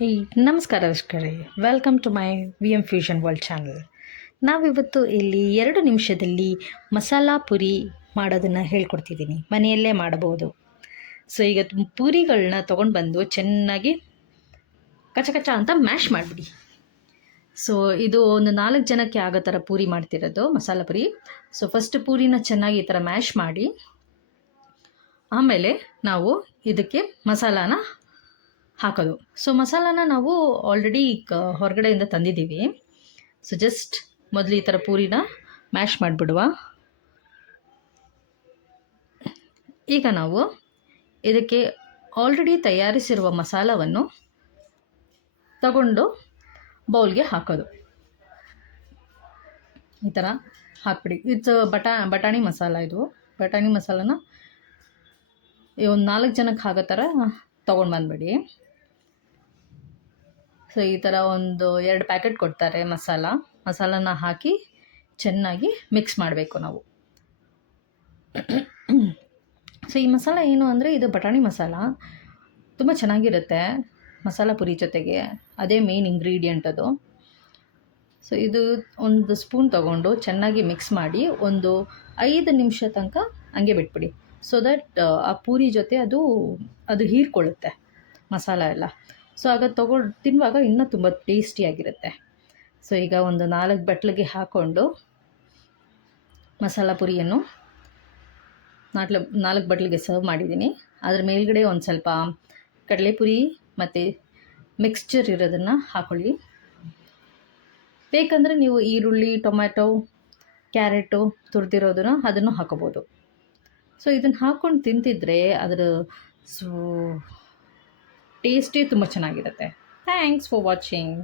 ಈ ನಮಸ್ಕಾರ ವೀಕ್ಷಕರೇ. Welcome to my V M fusion world channel ನಾವಿವತ್ತು ಇಲ್ಲಿ ಎರಡು ನಿಮಿಷದಲ್ಲಿ ಮಸಾಲಾ ಪುರಿ ಮಾಡೋದನ್ನು ಹೇಳ್ಕೊಡ್ತಿದ್ದೀನಿ. ಮನೆಯಲ್ಲೇ ಮಾಡಬಹುದು. ಸೊ ಈಗ ಪೂರಿಗಳನ್ನ ತೊಗೊಂಡು ಬಂದು ಚೆನ್ನಾಗಿ ಕಚ ಕಚ ಅಂತ ಮ್ಯಾಶ್ ಮಾಡಿಬಿಡಿ. ಸೊ ಇದು ಒಂದು ನಾಲ್ಕು ಜನಕ್ಕೆ ಆಗೋ ಥರ ಪೂರಿ ಮಾಡ್ತಿರೋದು, ಮಸಾಲ ಪುರಿ. ಸೊ ಫಸ್ಟ್ ಪೂರಿನ ಚೆನ್ನಾಗಿ ಈ ಥರ ಮ್ಯಾಶ್ ಮಾಡಿ. ಆಮೇಲೆ ನಾವು ಇದಕ್ಕೆ ಮಸಾಲಾನ ಹಾಕೋದು. ಸೊ ಮಸಾಲಾನ ನಾವು ಆಲ್ರೆಡಿ ಹೊರಗಡೆಯಿಂದ ತಂದಿದ್ದೀವಿ. ಸೊ ಜಸ್ಟ್ ಮೊದಲು ಈ ಥರ ಪೂರಿನ ಮ್ಯಾಶ್ ಮಾಡಿಬಿಡುವ. ಈಗ ನಾವು ಇದಕ್ಕೆ ಆಲ್ರೆಡಿ ತಯಾರಿಸಿರುವ ಮಸಾಲವನ್ನು ತಗೊಂಡು ಬೌಲ್ಗೆ ಹಾಕೋದು. ಈ ಥರ ಹಾಕ್ಬಿಡಿ. ಇದು ಬಟಾ, ಬಟಾಣಿ ಮಸಾಲ ಇದು. ಬಟಾಣಿ ಮಸಾಲನ ಈ ಒಂದು ನಾಲ್ಕು ಜನಕ್ಕೆ ಹಾಕೋ ಥರ ತೊಗೊಂಡು ಬಂದ್ಬಿಡಿ. ಸೊ, ಈ ಥರ ಒಂದು ಎರಡು ಪ್ಯಾಕೆಟ್ ಕೊಡ್ತಾರೆ ಮಸಾಲ. ಮಸಾಲನ ಹಾಕಿ ಚೆನ್ನಾಗಿ ಮಿಕ್ಸ್ ಮಾಡಬೇಕು ನಾವು. ಸೊ, ಈ ಮಸಾಲ ಏನು ಅಂದರೆ, ಇದು ಬಟಾಣಿ ಮಸಾಲ. ತುಂಬ ಚೆನ್ನಾಗಿರುತ್ತೆ ಮಸಾಲ ಪುರಿ ಜೊತೆಗೆ. ಅದೇ ಮೇನ್ ಇಂಗ್ರೀಡಿಯೆಂಟ್ ಅದು. ಸೊ, ಇದು ಒಂದು ಸ್ಪೂನ್ ತೊಗೊಂಡು ಚೆನ್ನಾಗಿ ಮಿಕ್ಸ್ ಮಾಡಿ ಒಂದು ಐದು ನಿಮಿಷ ತನಕ ಹಂಗೆ ಬಿಟ್ಬಿಡಿ. ಸೊ ದಟ್ ಆ ಪೂರಿ ಜೊತೆ ಅದು ಅದು ಹೀರ್ಕೊಳ್ಳುತ್ತೆ ಮಸಾಲ ಎಲ್ಲ. ಸೊ ಆಗ ತೊಗೊಂಡು ತಿನ್ನುವಾಗ ಇನ್ನೂ ತುಂಬ ಟೇಸ್ಟಿಯಾಗಿರುತ್ತೆ ಸೊ ಈಗ ಒಂದು ನಾಲ್ಕು ಬಟ್ಲಿಗೆ ಹಾಕ್ಕೊಂಡು ಮಸಾಲ ಪುರಿಯನ್ನು ನಾಲ್ಕು ನಾಲ್ಕು ಬಟ್ಲಿಗೆ ಸರ್ವ್ ಮಾಡಿದ್ದೀನಿ. ಅದ್ರ ಮೇಲ್ಗಡೆ ಒಂದು ಸ್ವಲ್ಪ ಕಡಲೆಪುರಿ ಮತ್ತು ಮಿಕ್ಸ್ಚರ್ ಇರೋದನ್ನು ಹಾಕೊಳ್ಳಿ. ಬೇಕಂದರೆ ನೀವು ಈರುಳ್ಳಿ, ಟೊಮ್ಯಾಟೊ, ಕ್ಯಾರೆಟು ತುರಿದಿರೋದನ್ನು ಅದನ್ನು ಹಾಕೋಬೋದು. ಸೊ ಇದನ್ನು ಹಾಕ್ಕೊಂಡು ತಿಂತಿದ್ರೆ ಅದರ ಸೊ ಟೇಸ್ಟೇ ತುಂಬ ಚೆನ್ನಾಗಿರುತ್ತೆ. Thanks for watching